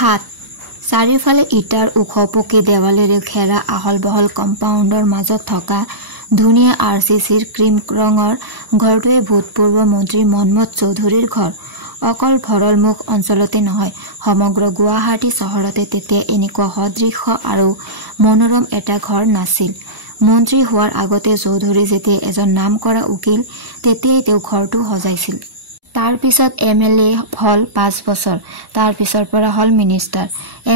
7 চাৰিওফালে ইটাৰ ওখ পকী দেৱালেৰে ঘেৰা আহল বহল কম্পাউণ্ডৰ মাজত থকা ধুনীয়া আৰচিচিৰ ক্ৰীম ৰঙৰ ঘৰটোৱে ভূতপূৰ্ব মন্ত্ৰী মনমথ চৌধুৰীৰ ঘৰ। অকল ভৰলমুখ অঞ্চলতে নহয়, সমগ্ৰ গুৱাহাটী চহৰতে তেতিয়া এনেকুৱা সদৃশ্য আৰু মনোৰম এটা ঘৰ নাছিল। মন্ত্ৰী হোৱাৰ আগতে চৌধুৰী যেতিয়া এজন নাম কৰা উকিল, তেতিয়াই তেওঁ ঘৰটো সজাইছিল। তাৰ পিছত MLA হল 5 বছৰ, তাৰ পিছৰ পৰা হল মিনিষ্টাৰ।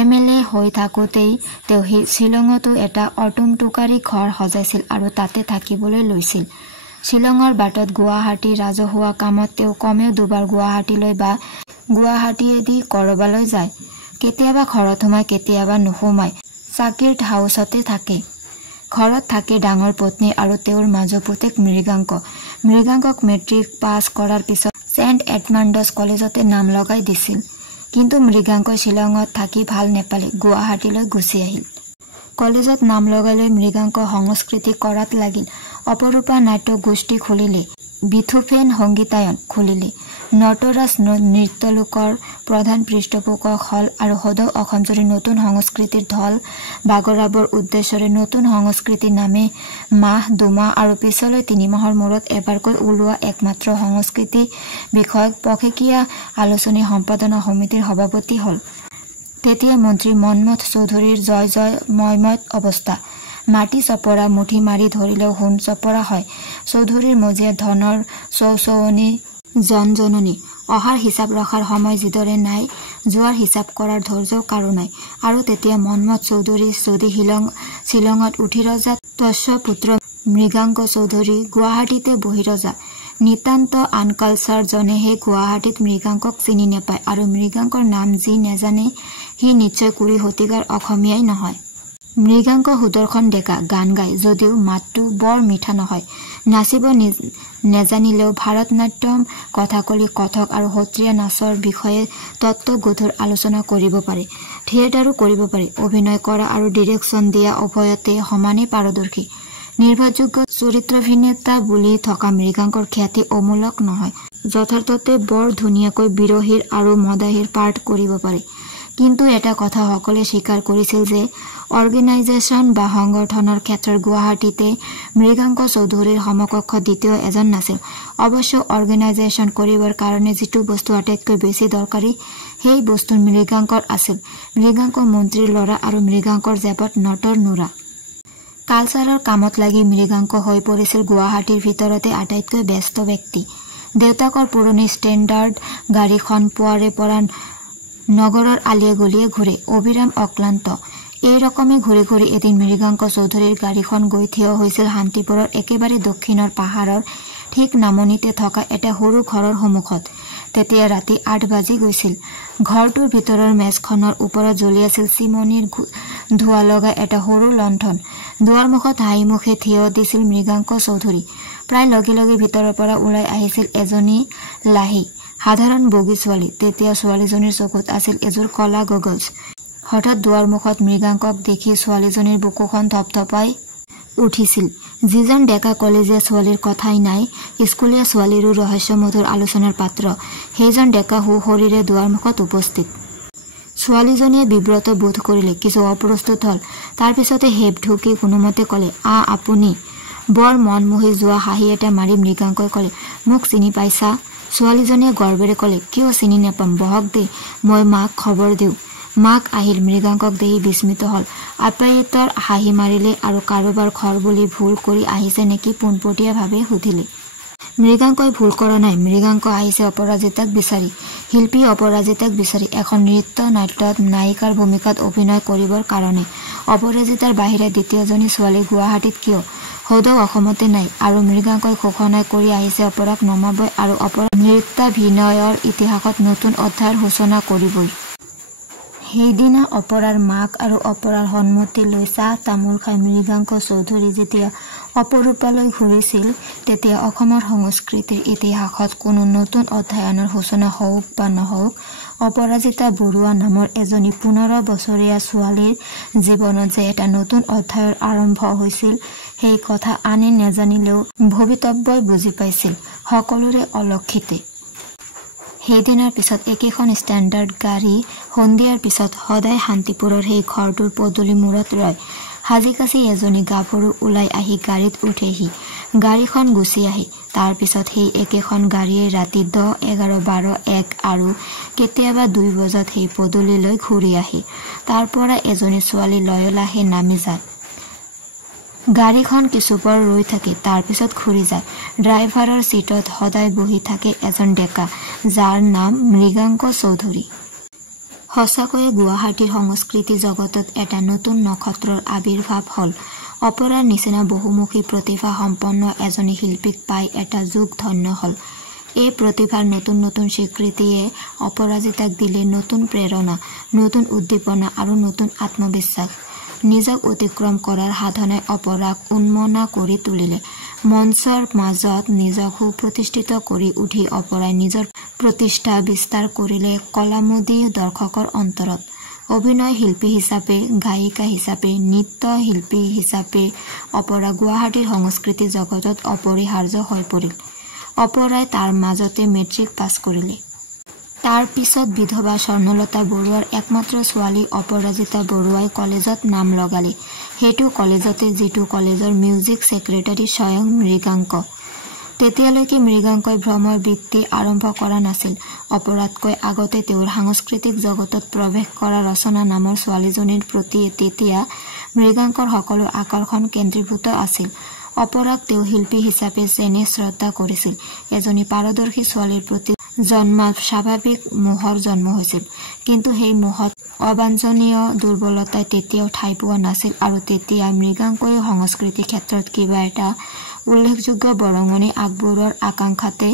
MLA হৈ থাকোঁতেই তেওঁ শ্বিলঙতো এটা অটুমটুকাৰী ঘৰ সজাইছিল আৰু তাতে থাকিবলৈ লৈছিল। শ্বিলঙৰ বাটত গুৱাহাটীৰ ৰাজহুৱা কামত তেওঁ কমেও 2 বাৰ গুৱাহাটীলৈ বা গুৱাহাটীয়েদি কৰবালৈ যায়। কেতিয়াবা ঘৰত সোমায়, কেতিয়াবা নোসোমায়, চাকিৰ্ড হাউচতে থাকে। ঘৰত থাকে ডাঙৰ পত্নী আৰু তেওঁৰ মাজু পুতেক মৃগাংক। মৃগাংকক মেট্ৰিক পাছ কৰাৰ পিছত ছেণ্ট এডমাণ্ডছ কলেজতে নাম লগাই দিছিল। কিন্তু মৃগাংকই শ্বিলঙত থাকি ভাল নেপালে, গুৱাহাটীলৈ গুচি আহিল। কলেজত নাম লগাই লৈ মৃগাংক সংস্কৃতি কৰাত লাগিল। অপৰূপা নাট্য গোষ্ঠী খুলিলে, বিথোফেন সংগীতায়ন খুলিলে, নটৰাজ নৃত্যলোকৰ প্ৰধান পৃষ্ঠপোষক হল আৰু সদৌ অসমজুৰি নতুন সংস্কৃতিৰ ঢল বাগৰাবৰ উদ্দেশ্যৰে নতুন সংস্কৃতি নামে মাহ 2 মাহ আৰু পিছলৈ 3 মাহৰ মূৰত এবাৰকৈ ওলোৱা একমাত্ৰ সংস্কৃতি বিষয়ক পষেকীয়া আলোচনী সম্পাদনা সমিতিৰ সভাপতি হল। তেতিয়া মন্ত্ৰী মনমথ চৌধুৰীৰ জয় জয় ময়ময় অৱস্থা। মাটি চপৰা মুঠি মাৰি ধৰিলেও সোণ চপৰা হয়। চৌধুৰীৰ মজিয়াত ধনৰ চৌচৌৱনী জনজননী। অহাৰ হিচাপ ৰখাৰ সময় যিদৰে নাই, যোৱাৰ হিচাপ কৰাৰ ধৈৰ্যও কাৰো নাই। আৰু তেতিয়া মনমথ চৌধুৰী যদি শ্বিলঙত উঠি ৰজা, তস্য পুত্ৰ মৃগাংক চৌধুৰী গুৱাহাটীতে বহি ৰজা। নিতান্ত আনকালচাৰ জনেহে গুৱাহাটীত মৃগাংকক চিনি নেপায় আৰু মৃগাংকৰ নাম যি নেজানে সি নিশ্চয় কুৰি শতিকাৰ অসমীয়াই নহয়। মৃগাংক সুদৰ্শন ডেকা, গান গায় যদিও মাতটো বৰ মিঠা নহয়। নাচিব নেজানিলেও ভাৰত নাট্যম, কথাকলি, কথক আৰু সত্ৰীয়া নাচৰ বিষয়ে তত্ত্বগধুৰ আলোচনা কৰিব পাৰে। থিয়েটাৰো কৰিব পাৰে। অভিনয় কৰা আৰু ডিৰেকশ্যন দিয়া উভয়তে সমানে পাৰদৰ্শী। নিৰ্ভৰযোগ্য চৰিত্ৰাভিনেতা বুলি থকা মৃগাংকৰ খ্যাতি অমূলক নহয়। যথাৰ্থতে বৰ ধুনীয়াকৈ বিৰহীৰ আৰু মদাহীৰ পাৰ্ট কৰিব পাৰে। কিন্তু এটা কথা সকলোৱে স্বীকাৰ কৰিছিল যে অৰ্গেনাইজেশ্যন বা সংগঠনৰ ক্ষেত্ৰত গুৱাহাটীতে মৃগাংক চৌধুৰীৰ সমকক্ষ দ্বিতীয় এজন নাছিল। অৱশ্য অৰ্গেনাইজেশ্যন কৰিবৰ কাৰণে যিটো বস্তু আটাইতকৈ বেছি দৰকাৰী, সেই বস্তু মৃগাংকৰ আছিল। মৃগাংক মন্ত্ৰীৰ ল'ৰা আৰু মৃগাংকৰ জেপত নটৰ নোৰা। কালচাৰৰ কামত লাগি মৃগাংক হৈ পৰিছিল গুৱাহাটীৰ ভিতৰতে আটাইতকৈ ব্যস্ত ব্যক্তি। দেউতাকৰ পুৰণি ষ্টেণ্ডাৰ্ড গাড়ীখন পুৱাৰে পৰা নগৰৰ আলিয়ে গলিয়ে ঘূৰে, অবিৰাম অক্লান্ত। এই ৰকমে ঘূৰি ঘূৰি এদিন মৃগাংক চৌধুৰীৰ গাড়ীখন গৈ থিয় হৈছিল শান্তিপুৰৰ একেবাৰে দক্ষিণৰ পাহাৰৰ ঠিক নামনিতে থকা এটা সৰু ঘৰৰ সন্মুখত। তেতিয়া ৰাতি 8 বাজি গৈছিল। ঘৰটোৰ ভিতৰৰ মেজখনৰ ওপৰত জ্বলি আছিল চিমনিৰ ধোঁৱা লগা এটা সৰু লণ্ঠন। দুৱাৰ মুখত হাঁহিমুখে থিয় দিছিল মৃগাংক চৌধুৰী। প্ৰায় লগে লগে ভিতৰৰ পৰা ওলাই আহিছিল এজনী লাহী, সাধাৰণ বগী ছোৱালী। তেতিয়া ছোৱালীজনীৰ চকুত আছিল এযোৰ কলা গগলছ। হঠাৎ দুৱাৰ মুখত মৃগাংকক দেখি ছোৱালীজনীৰ বুকুখন থপথপাই উঠিছিল। যিজন ডেকা কলেজীয়া ছোৱালীৰ কথাই নাই, স্কুলীয়া ছোৱালীৰো ৰহস্যমধুৰ আলোচনাৰ পাত্ৰ, সেইজন ডেকা সুশৰীৰে দুৱাৰ মুখত উপস্থিত। ছোৱালীজনীয়ে বিব্ৰত বোধ কৰিলে, কিছু অপ্ৰস্তুত হল। তাৰ পিছতে হেপ ঢুকি কোনোমতে কলে, আপুনি। বৰ মন মোহি যোৱা হাঁহি এটা মাৰি মৃগাংকই কলে, মোক চিনি পাইছা? ছোৱালীজনীয়ে গৰ্বেৰে কলে, কিয় চিনি নাপাম, বহক দেই, মই মাক খবৰ দিওঁ। মাক আহিল। মৃগাংকক দেখি বিস্মিত হল। আপ্যায়িতৰ হাঁহি মাৰিলে আৰু কাৰোবাৰ ঘৰ বুলি ভুল কৰি আহিছে নেকি পোনপটীয়াভাৱে সুধিলে। মৃগাংকই ভুল কৰা নাই। মৃগাংক আহিছে অপৰাজিতাক বিচাৰি, শিল্পী অপৰাজিতাক বিচাৰি, এখন নৃত্য নাট্যত নায়িকাৰ ভূমিকাত অভিনয় কৰিবৰ কাৰণে। অপৰাজিতাৰ বাহিৰে দ্বিতীয়জনী ছোৱালী গুৱাহাটীত কিয়, সদৌ অসমতে নাই। আৰু মৃগাংকই ঘোষণা কৰি আহিছে অপৰাক নমাবই আৰু নৃত্যাভিনয়ৰ ইতিহাসত নতুন অধ্যায়ৰ সূচনা কৰিবই। সেইদিনা অপৰাৰ মাক আৰু অপৰাৰ সন্মতি লৈ চাহ তামোল খাই মৃগাংক চৌধুৰী যেতিয়া অপৰূপালৈ ঘূৰিছিল, তেতিয়া অসমৰ সংস্কৃতিৰ ইতিহাসত কোনো নতুন অধ্যায়নৰ সূচনা হওক বা নহওক, অপৰাজিতা বৰুৱা নামৰ এজনী 15 বছৰীয়া ছোৱালীৰ জীৱনত যে এটা নতুন অধ্যায়ৰ আৰম্ভ হৈছিল, সেই কথা আনে নেজানিলেও ভবিতব্যই বুজি পাইছিল সকলোৰে অলক্ষিতে। সেইদিনৰ পিছত একেখন ষ্টেণ্ডাৰ্ড গাড়ী সন্ধিয়াৰ পিছত সদায় শান্তিপুৰৰ সেই ঘৰটোৰ পদূলি মূৰত ৰয়। সাজি কাচি এজনী গাভৰু ওলাই আহি গাড়ীত উঠেহি। গাড়ীখন গুচি আহি তাৰ পিছত সেই একেখন গাড়ীয়ে ৰাতি 10, 11, 12, 1 আৰু কেতিয়াবা 2 বজাত সেই পদূলিলৈ ঘূৰি আহি তাৰ পৰা এজনী ছোৱালী লয়লাহে নামি যায়। গাড়ীখন কিছুপৰ ৰৈ থাকে, তাৰ পিছত ঘূৰি যায়। ড্ৰাইভাৰৰ চিটত সদায় বহি থাকে এজন ডেকা, যাৰ নাম মৃগাংক চৌধুৰী। সঁচাকৈয়ে গুৱাহাটীৰ সংস্কৃতি জগতত এটা নতুন নক্ষত্ৰৰ আবিৰ্ভাৱ হ'ল। অপৰাৰ নিচিনা বহুমুখী প্ৰতিভা সম্পন্ন এজনী শিল্পীক পাই এটা যুগ ধন্য হ'ল। এই প্ৰতিভাৰ নতুন নতুন স্বীকৃতিয়ে অপৰাজিতাক দিলে নতুন প্ৰেৰণা, নতুন উদ্দীপনা আৰু নতুন আত্মবিশ্বাস। নিজক অতিক্ৰম কৰাৰ সাধনাই অপৰাক উন্মনা কৰি তুলিলে। মঞ্চৰ মাজত নিজক সুপ্ৰতিষ্ঠিত কৰি উঠি অপৰাই নিজৰ প্ৰতিষ্ঠা বিস্তাৰ কৰিলে কলামোদী দৰ্শকৰ অন্তৰত। অভিনয় শিল্পী হিচাপে, গায়িকা হিচাপে, নৃত্য শিল্পী হিচাপে অপৰা গুৱাহাটীৰ সংস্কৃতি জগতত অপৰিহাৰ্য হৈ পৰিল। অপৰাই তাৰ মাজতে মেট্ৰিক পাছ কৰিলে। তাৰ পিছত বিধৱা স্বৰ্ণলতা বৰুৱাৰ একমাত্ৰ ছোৱালী অপৰাজিতা বৰুৱাই কলেজত নাম লগালে। সেইটো কলেজতে যিটো কলেজৰ মিউজিক ছেক্ৰেটাৰী স্বয়ং মৃগাংক। তেতিয়ালৈকে মৃগাংকই ভ্ৰমৰ বৃত্তি আৰম্ভ কৰা নাছিল। অপৰাতকৈ আগতে তেওঁৰ সাংস্কৃতিক জগতত প্ৰৱেশ কৰা ৰচনা নামৰ ছোৱালীজনীৰ প্ৰতি তেতিয়া মৃগাংকৰ সকলো আকৰ্ষণ কেন্দ্ৰীভূত আছিল। অপৰাক তেওঁ শিল্পী হিচাপে চেনে শ্ৰদ্ধা কৰিছিল। এজনী পাৰদৰ্শী ছোৱালীৰ প্ৰতি জন্মাত স্বাভাৱিক মোহৰ জন্ম হৈছিল, কিন্তু সেই মোহত অবাঞ্ছনীয় দুৰ্বলতাই তেতিয়াও ঠাই পোৱা নাছিল আৰু তেতিয়া মৃগাংকই সংস্কৃতি ক্ষেত্ৰত কিবা এটা উল্লেখযোগ্য বৰঙণি আগবঢ়োৱাৰ আকাংক্ষাতে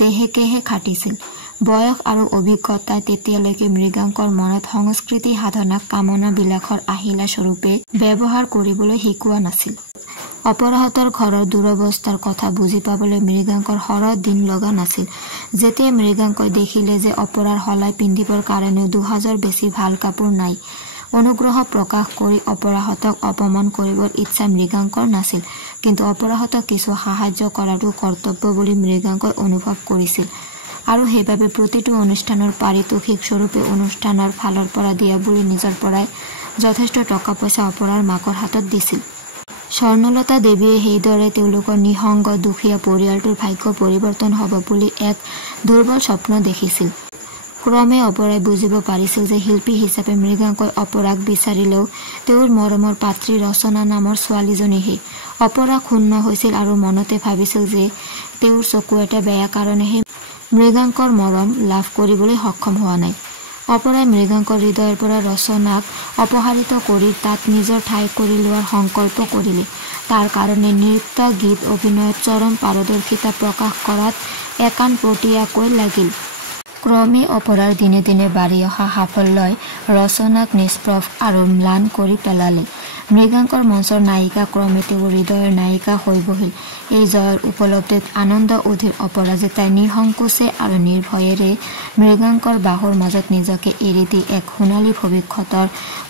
দেহেকেহে খাটিছিল। বয়স আৰু অভিজ্ঞতাই তেতিয়ালৈকে মৃগাংকৰ মনত সংস্কৃতি সাধনাক কামনা বিলাসৰ আহিলা স্বৰূপে ব্যৱহাৰ কৰিবলৈ শিকোৱা নাছিল। অপৰাহতৰ ঘৰৰ দুৰৱস্থাৰ কথা বুজি পাবলৈ মৃগাংকৰ সৰহ দিন লগা নাছিল। যেতিয়া মৃগাংকই দেখিলে যে অপৰাৰ সলাই পিন্ধিবৰ কাৰণেও 2000 বেছি ভাল কাপোৰ নাই, অনুগ্ৰহ প্ৰকাশ কৰি অপৰাহতক অপমান কৰিবৰ ইচ্ছা মৃগাংকৰ নাছিল, কিন্তু অপৰাহতক কিছু সাহায্য কৰাটো কৰ্তব্য বুলি মৃগাংকই অনুভৱ কৰিছিল আৰু সেইবাবে প্ৰতিটো অনুষ্ঠানৰ পাৰিতোষিক স্বৰূপে অনুষ্ঠানৰ ফালৰ পৰা দিয়া বুলি নিজৰ পৰাই যথেষ্ট টকা পইচা অপৰাৰ মাকৰ হাতত দিছিল। স্বৰ্ণলতা দেৱীয়ে সেইদৰে তেওঁলোকৰ নিঃসংগ দুখীয়া পৰিয়ালটোৰ ভাগ্য পৰিৱৰ্তন হ'ব বুলি এক দুৰ্বল স্বপ্ন দেখিছিল। ক্ৰমে অপৰাই বুজিব পাৰিছিল যে শিল্পী হিচাপে মৃগাংকই অপৰাক বিচাৰিলেও তেওঁৰ মৰমৰ পাত্ৰী ৰচনা নামৰ ছোৱালীজনীহে। অপৰা ক্ষুণ্ণ হৈছিল আৰু মনতে ভাবিছিল যে তেওঁৰ চকু এটা বেয়া কাৰণেহে মৃগাংকৰ মৰম লাভ কৰিবলৈ সক্ষম হোৱা নাই। অপৰাই মৃগাংকৰ হৃদয়ৰ পৰা ৰচনাক অপসাৰিত কৰি তাত নিজৰ ঠাই কৰি লোৱাৰ সংকল্প কৰিলে। তাৰ কাৰণে নৃত্য, গীত, অভিনয়ত চৰম পাৰদৰ্শিতা প্ৰকাশ কৰাত একানপতীয়াকৈ লাগিল। ক্ৰমে অপৰাৰ দিনে দিনে বাঢ়ি অহা সাফল্যই ৰচনাক নিষ্প্ৰভ আৰু ম্লান কৰি পেলালে। মৃগাংকৰ মঞ্চৰ নায়িকা ক্ৰমে তেওঁৰ হৃদয়ৰ নায়িকা হৈ বহিল। এই জয়ৰ উপলব্ধিত আনন্দ অধীৰ অপৰাজিতাই নিসংকোচে আৰু নিৰ্ভয়েৰে মৃগাংকৰ বাহুৰ মাজত নিজকে এৰি দি এক সোণালী ভৱিষ্যতৰ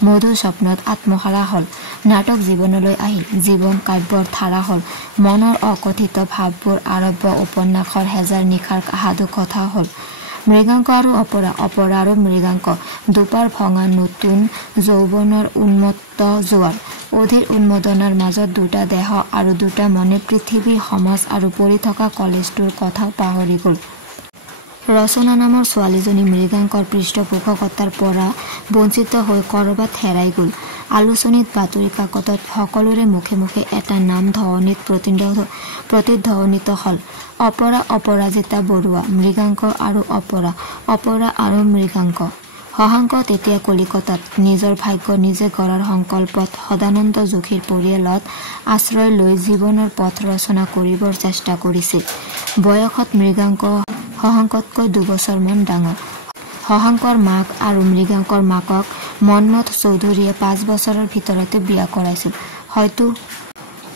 মধুৰ স্বপ্নত আত্মহাৰা হ'ল। নাটক জীৱনলৈ আহিল, জীৱন কাব্যৰ ধাৰা হ'ল, মনৰ অকথিত ভাৱবোৰ আৰব্য উপন্যাসৰ হেজাৰ নিশাৰ সাধু কথা হ'ল। মৃগাংক আৰু অপৰা, অপৰা আৰু মৃগাংক, দুপাৰ ভঙা নতুন যৌৱনৰ উন্মত্ত জোৱাৰ। অধীৰ উন্মোদনাৰ মাজত দুটা দেহ আৰু দুটা মনে পৃথিৱী, সমাজ আৰু পৰি থকা কলেজটোৰ কথাও পাহৰি গ'ল। ৰচনা নামৰ ছোৱালীজনী মৃগাংকৰ পৃষ্ঠপোষকতাৰ পৰা বঞ্চিত হৈ ক'ৰবাত হেৰাই গ'ল। আলোচনীত, বাতৰি কাকতত সকলোৰে মুখে মুখে এটা নাম ধ্বনিত প্ৰতিধ্বনিত হ'ল, অপৰা অপৰাজিতা বৰুৱা। মৃগাংক আৰু অপৰা, অপৰা আৰু মৃগাংক। শশাংক তেতিয়া কলিকতাত নিজৰ ভাগ্য নিজে গঢ়াৰ সংকল্পত সদানন্দ যোশীৰ পৰিয়ালত আশ্ৰয় লৈ জীৱনৰ পথ ৰচনা কৰিবৰ চেষ্টা কৰিছিল। বয়সত মৃগাংক শশাংকতকৈ 2 বছৰমান ডাঙৰ। শশাংকৰ মাক আৰু মৃগাংকৰ মাকক মন্মথ চৌধুৰীয়ে 5 বছৰৰ ভিতৰতে বিয়া কৰাইছিল। হয়তো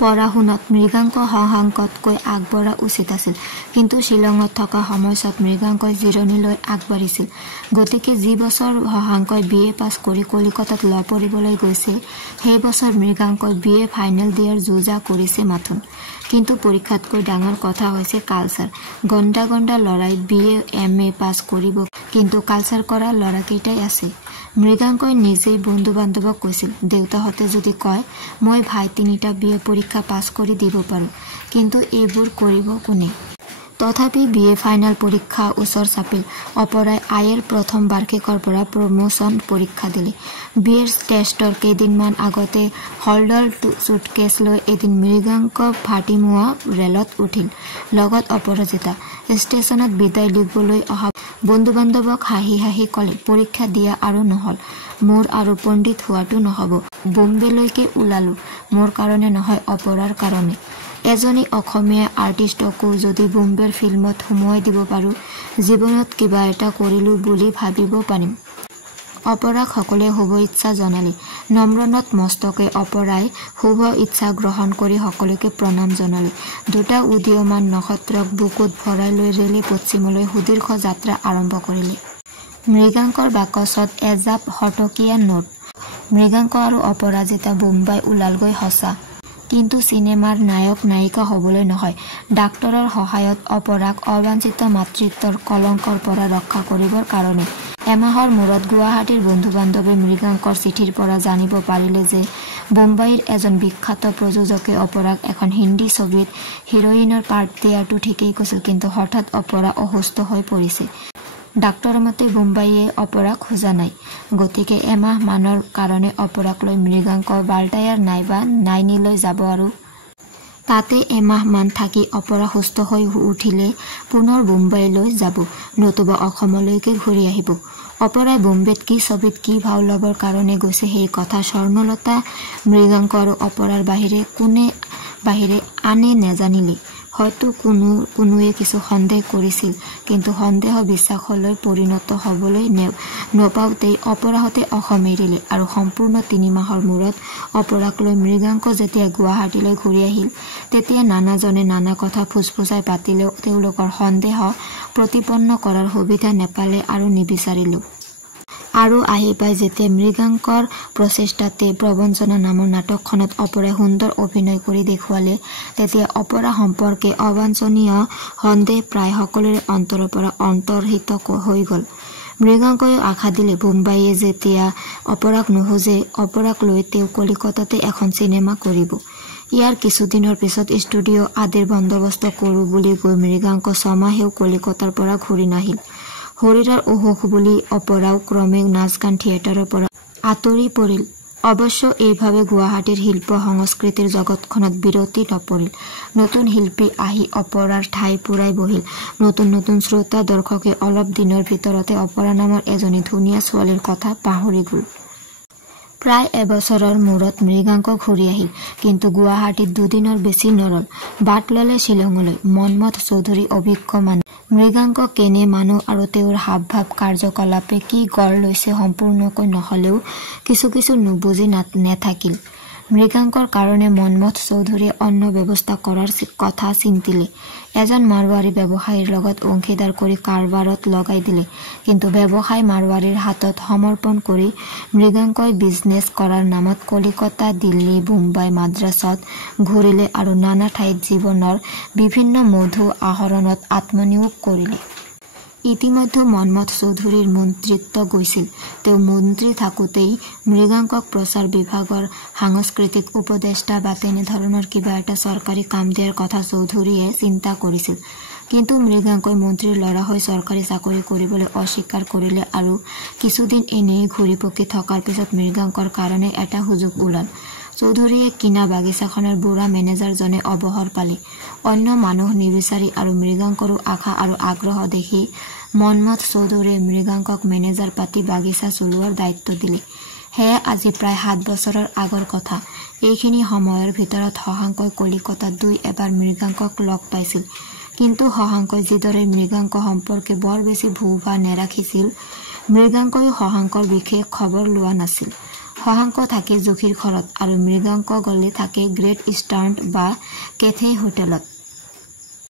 পঢ়া শুনাত মৃগাংক শশাংকতকৈ আগবঢ়া উচিত আছিল, কিন্তু শ্বিলঙত থকা সময়ছোৱাত মৃগাংকই জিৰণি লৈ আগবাঢ়িছিল। গতিকে যি বছৰ শশাংকই BA পাছ কৰি কলিকতাত ল পঢ়িবলৈ গৈছে, সেই বছৰ মৃগাংকই BA ফাইনেল দিয়াৰ যোজা কৰিছে মাথোন। কিন্তু পৰীক্ষাতকৈ ডাঙৰ কথা হৈছে কালচাৰ। গণ্ডা গণ্ডা ল'ৰাই BA MA পাছ কৰিব, কিন্তু কালচাৰ কৰা ল'ৰাকেইটাই আছে। মৃগাংকই নিজেই বন্ধু বান্ধৱক কৈছিল, দেউতাহঁতে যদি কয় মই ভাই 3টা BA পৰীক্ষা পাছ কৰি দিব পাৰোঁ, কিন্তু এইবোৰ কৰিব কোনে? তথাপি BA ফাইনেল পৰীক্ষা ওচৰ চাপিল। অপৰাই আইৰ প্ৰথম বাৰ্ষিকৰ পৰা প্ৰমোচন পৰীক্ষা দিলে। BA টেষ্টৰ কেইদিনমান আগতে হলডৰ চুটকেছ লৈ এদিন মৃগাংক ভাটিমুৱা ৰেলত উঠিল, লগত অপৰাজিতা। ষ্টেচনত বিদায় দিবলৈ অহা বন্ধু বান্ধৱক হাঁহি হাঁহি ক'লে, পৰীক্ষা দিয়া আৰু নহ'ল, মোৰ আৰু পণ্ডিত হোৱাটো নহ'ব, বোম্বেলৈকে ওলালো, মোৰ কাৰণে নহয় অপৰাৰ কাৰণে। এজনী অসমীয়া আৰ্টিষ্টকো যদি বোম্বেৰ ফিল্মত সোমোৱাই দিব পাৰোঁ, জীৱনত কিবা এটা কৰিলোঁ বুলি ভাবিব পাৰিম। অপৰাক সকলোৱে শুভ ইচ্ছা জনালে। নম্ৰনত মস্তকে অপৰাই শুভ ইচ্ছা গ্ৰহণ কৰি সকলোকে প্ৰণাম জনালে। 2টা উদীয়মান নক্ষত্ৰক বুকুত ভৰাই লৈ ৰেলে পশ্চিমলৈ সুদীৰ্ঘ যাত্ৰা আৰম্ভ কৰিলে। মৃগাংকৰ বাকচত এজাপ শটকীয়া নোট। মৃগাংক আৰু অপৰাজিতা বোম্বাই ওলালগৈ সঁচা, কিন্তু চিনেমাৰ নায়ক নায়িকা হ'বলৈ নহয়, ডাক্তৰৰ সহায়ত অপৰাক অবাঞ্ছিত মাতৃত্বৰ কলংকৰ পৰা ৰক্ষা কৰিবৰ কাৰণে। এমাহৰ মূৰত গুৱাহাটীৰ বন্ধু বান্ধৱে মৃগাংকৰ চিঠিৰ পৰা জানিব পাৰিলে যে বোম্বাইৰ এজন বিখ্যাত প্ৰযোজকে অপৰাক এখন হিন্দী ছবিত হিৰইনৰ পাৰ্ট দিয়াটো ঠিকেই কৈছিল, কিন্তু হঠাৎ অপৰা অসুস্থ হৈ পৰিছে। ডাক্তৰৰ মতে বোম্বাইয়ে অপৰাক খোজা নাই, গতিকে এমাহ মানৰ কাৰণে অপৰাক লৈ মৃগাংক বাল্টায়াৰ নাইবা নাইনিলৈ যাব আৰু তাতে এমাহ মান থাকি অপৰা সুস্থ হৈ উঠিলে পুনৰ বোম্বাইলৈ যাব, নতুবা অসমলৈকে ঘূৰি আহিব। অপৰাই বোম্বেত কি ছবিত কি ভাও ল'বৰ কাৰণে গৈছে সেই কথা স্বৰ্ণলতা, মৃগাংক আৰু অপৰাৰ বাহিৰে আনে নেজানিলে। হয়তো কোনোৱে কিছু সন্দেহ কৰিছিল, কিন্তু সন্দেহ বিশ্বাসলৈ পৰিণত হ'বলৈ নপাওঁতেই অপৰাহঁতে অসম এৰিলে, আৰু সম্পূৰ্ণ 3 মাহৰ মূৰত অপৰাক লৈ মৃগাংক যেতিয়া গুৱাহাটীলৈ ঘূৰি আহিল, তেতিয়া নানাজনে নানা কথা ফুচফুচাই পাতিলেও তেওঁলোকৰ সন্দেহ প্ৰতিপন্ন কৰাৰ সুবিধা নেপালে আৰু নিবিচাৰিলেও। আৰু আহি পাই যেতিয়া মৃগাংকৰ প্ৰচেষ্টাতে প্ৰবঞ্চনা নামৰ নাটকখনত অপৰাই সুন্দৰ অভিনয় কৰি দেখুৱালে, তেতিয়া অপৰা সম্পৰ্কে অবাঞ্ছনীয় সন্দেহ প্ৰায় সকলোৰে অন্তৰৰ পৰা অন্তৰ্হিত হৈ গ'ল। মৃগাংকয়ো আশা দিলে বোম্বাইয়ে যেতিয়া অপৰাক নোখোজে, অপৰাক লৈ তেওঁ কলিকতাতে এখন চিনেমা কৰিব। ইয়াৰ কিছুদিনৰ পিছত ষ্টুডিঅ' আদিৰ বন্দোবস্ত কৰোঁ বুলি গৈ মৃগাংক 6 মাহেও কলিকতাৰ পৰা ঘূৰি নাহিল। শৰীৰৰ অসুখ বুলি অপৰাও ক্ৰমে নাচ গান থিয়েটাৰৰ পৰা আঁতৰি পৰিল। অৱশ্য এইভাৱে গুৱাহাটীৰ শিল্প সংস্কৃতিৰ জগতখনত বিৰতি নপৰিল। নতুন শিল্পী আহি অপৰাৰ ঠাই পুৰাই বহিল। নতুন নতুন শ্ৰোতা দৰ্শকে অলপ দিনৰ ভিতৰতে অপৰা নামৰ এজনী ধুনীয়া ছোৱালীৰ কথা পাহৰি গ'ল। প্ৰায় এবছৰৰ মূৰত মৃগাংক ঘূৰি আহিল, কিন্তু গুৱাহাটীত 2 দিনৰ বেছি নৰল। বাট ল'লে শ্বিলঙলৈ। মন্মথ চৌধুৰী অভিজ্ঞ মানুহ। মৃগাংক কেনে মানুহ আৰু তেওঁৰ হাৱভাৱ কাৰ্যকলাপে কি গঢ় লৈছে সম্পূৰ্ণকৈ নহ'লেও কিছু নুবুজি নেথাকিল। মৃগাংকৰ কাৰণে মন্মথ চৌধুৰীয়ে অন্য ব্যৱস্থা কৰাৰ কথা চিন্তিলে। এজন মাৰোৱাৰী ব্যৱসায়ীৰ লগত অংশীদাৰ কৰি কাৰবাৰত লগাই দিলে, কিন্তু ব্যৱসায় মাৰোৱাৰীৰ হাতত সমৰ্পণ কৰি মৃগাংকই বিজনেছ কৰাৰ নামত কলিকতা, দিল্লী, বোম্বাই, মাদ্ৰাছত ঘূৰিলে আৰু নানা ঠাইত জীৱনৰ বিভিন্ন মধু আহৰণত আত্মনিয়োগ কৰিলে। ইতিমধ্যে মন্মথ চৌধুৰীৰ মন্ত্ৰিত্ব গৈছিল। তেওঁ মন্ত্ৰী থাকোঁতেই মৃগাংকক প্ৰচাৰ বিভাগৰ সাংস্কৃতিক উপদেষ্টা বা তেনেধৰণৰ কিবা এটা চৰকাৰী কাম দিয়াৰ কথা চৌধুৰীয়ে চিন্তা কৰিছিল। কিন্তু মৃগাংকই মন্ত্ৰীৰ ল'ৰা হৈ চৰকাৰী চাকৰি কৰিবলৈ অস্বীকাৰ কৰিলে, আৰু কিছুদিন এনেই ঘূৰি পকি থকাৰ পিছত মৃগাংকৰ কাৰণে এটা সুযোগ ওলাল। চৌধুৰীয়ে কিনা বাগিচাখনৰ বুঢ়া মেনেজাৰজনে অৱসৰ পালে। অন্য মানুহ নিবিচাৰি আৰু মৃগাংকৰো আশা আৰু আগ্ৰহ দেখি মন্মথ চৌধুৰীয়ে মৃগাংকক মেনেজাৰ পাতি বাগিচা চলোৱাৰ দায়িত্ব দিলে। সেয়া আজি প্ৰায় 7 বছৰৰ আগৰ কথা। এইখিনি সময়ৰ ভিতৰত শশাংকই কলিকতাত 2 এবাৰ মৃগাংকক লগ পাইছিল, কিন্তু শশাংকই যিদৰে মৃগাংক সম্পৰ্কে বৰ বেছি ভূ-ভা নেৰাখিছিল, মৃগাংকয়ো শশাংকৰ বিশেষ খবৰ লোৱা নাছিল। শশাংক থাকে জখিৰ ঘৰত আৰু মৃগাংক গলে থাকে গ্ৰেট ইষ্টাৰ্ণ বা কেথে হোটেলত।